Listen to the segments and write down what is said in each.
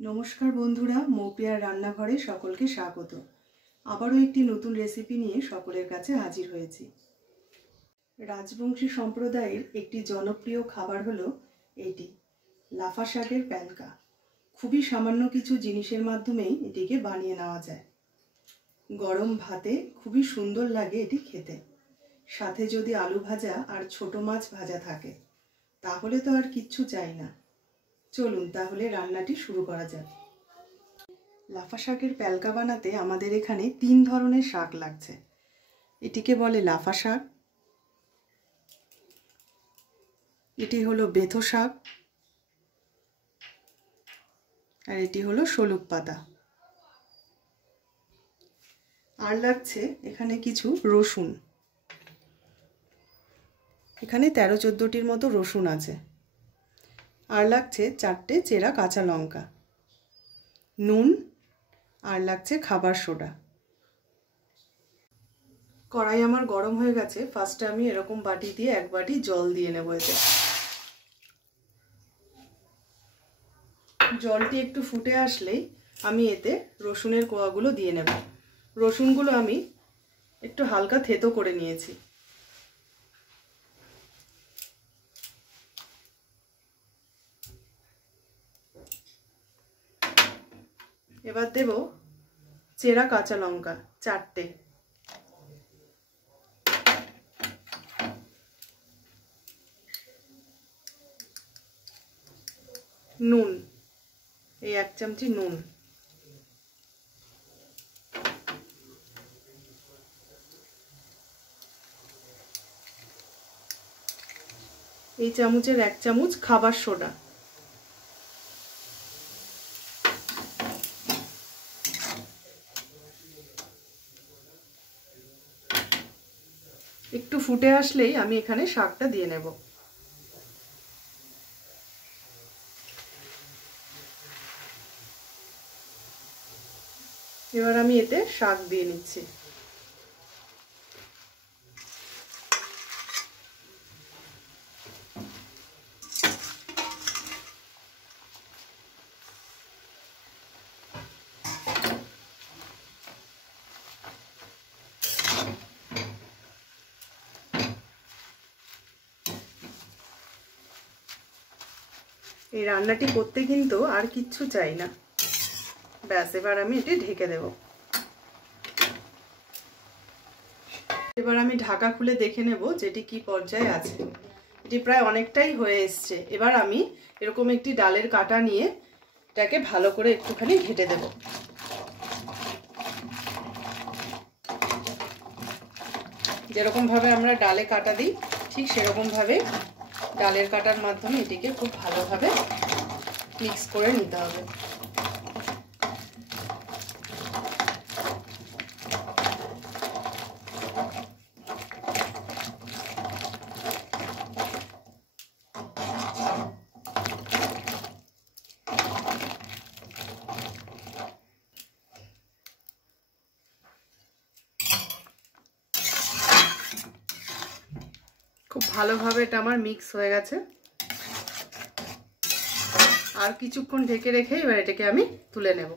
নমস্কার বন্ধুরা, মৌপিয়ার রান্নাঘরে সকলকে স্বাগত। আবারও একটি নতুন রেসিপি নিয়ে সকলের কাছে হাজির হয়েছি। রাজবংশী সম্প্রদায়ের একটি জনপ্রিয় খাবার হলো এটি, লাফা শাকের প্যালকা। খুবই সামান্য কিছু জিনিসের মাধ্যমেই এটিকে বানিয়ে নেওয়া যায়। গরম ভাতে খুবই সুন্দর লাগে এটি খেতে। সাথে যদি আলু ভাজা আর ছোট মাছ ভাজা থাকে তাহলে তো আর কিচ্ছু চাই না। চলুন তাহলে রান্নাটি শুরু করা যাক। লাফা শাকের প্যালকা বানাতে আমাদের এখানে 3 ধরনের শাক লাগছে। এটিকে বলে লাফা শাক, এটি হলো বেথো শাক, আর এটি হলো শলুক পাতা। আর লাগছে এখানে কিছু রসুন। এখানে 13-14টির মতো রসুন আছে। আর লাগছে 4টে চেরা কাঁচা লঙ্কা, নুন, আর লাগছে খাবার সোডা। কড়াই আমার গরম হয়ে গেছে। ফার্স্টে আমি এরকম বাটি দিয়ে 1 বাটি জল দিয়ে নেব। এতে জলটি একটু ফুটে আসলেই আমি এতে রসুনের কোয়াগুলো দিয়ে নেব। রসুনগুলো আমি একটু হালকা থেতো করে নিয়েছি। এবার দেব চেরা কাঁচা লঙ্কা 4টে, নুন, এই 1 চামচি নুন, এই চামচের 1 চামচ খাবার সোডা, একটু ফুটে আসলেই আমি এখানে শাকটা দিয়ে নেব। এবার আমি এতে শাক দিয়ে নিচ্ছি। এই রান্নাটি করতে কিন্তু আর কিচ্ছু চাই না। ব্যাস, এবার আমি এটি ঢেকে দেব। এবার আমি ঢাকা খুলে দেখে নেব যেটি কি পর্যায়ে আছে। এটি প্রায় অনেকটাই হয়ে এসছে। এবার আমি এরকম একটি ডালের কাঁটা নিয়ে এটাকে ভালো করে একটুখানি ঘেটে দেব। যেরকম ভাবে আমরা ডালে কাটা দিই ঠিক সেরকম ভাবে ডালের কাটার মাধ্যমে এটিকে খুব ভালোভাবে মিক্স করে নিতে হবে। খুব ভালোভাবে এটা আমার মিক্স হয়ে গেছে। আর কিছুক্ষণ ঢেকে রেখে এবার এটাকে আমি তুলে নেব।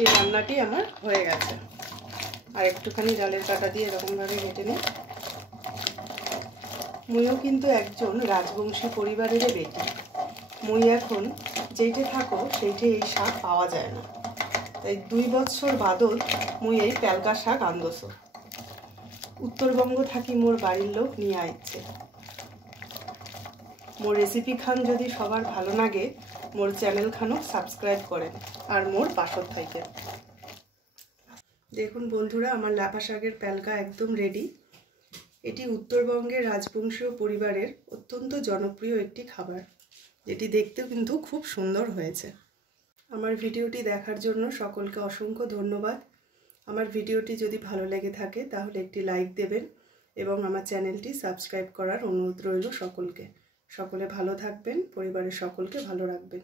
এই রান্নাটি আমার হয়ে গেছে। আর একটুখানি ডালের কাঁটা দিয়ে এরকমভাবে ঘেটে নিই। মুইও কিন্তু একজন রাজবংশী পরিবারের বেটি। মুই এখন যেইটে থাকো সেইটে এই শাক পাওয়া যায় না। তাই 2 বছর বাদত মুই এই প্যালকা শাক আনদছো। উত্তরবঙ্গ থাকি মোর বাড়ির লোক নিয়ে আইছে। মোর রেসিপি খান যদি সবার ভালো লাগে মোর চ্যানেল খানো সাবস্ক্রাইব করেন আর মোর পাশত থাকেন। দেখুন বন্ধুরা, আমার লাফা শাকের প্যালকা একদম রেডি। এটি উত্তরবঙ্গের রাজবংশীয় পরিবারের অত্যন্ত জনপ্রিয় একটি খাবার, যেটি দেখতেও কিন্তু খুব সুন্দর হয়েছে। আমার ভিডিওটি দেখার জন্য সকলকে অসংখ্য ধন্যবাদ। আমার ভিডিওটি যদি ভালো লেগে থাকে তাহলে একটি লাইক দেবেন এবং আমার চ্যানেলটি সাবস্ক্রাইব করার অনুরোধ রইল সকলকে। সকলে ভালো থাকবেন, পরিবারের সকলকে ভালো রাখবেন।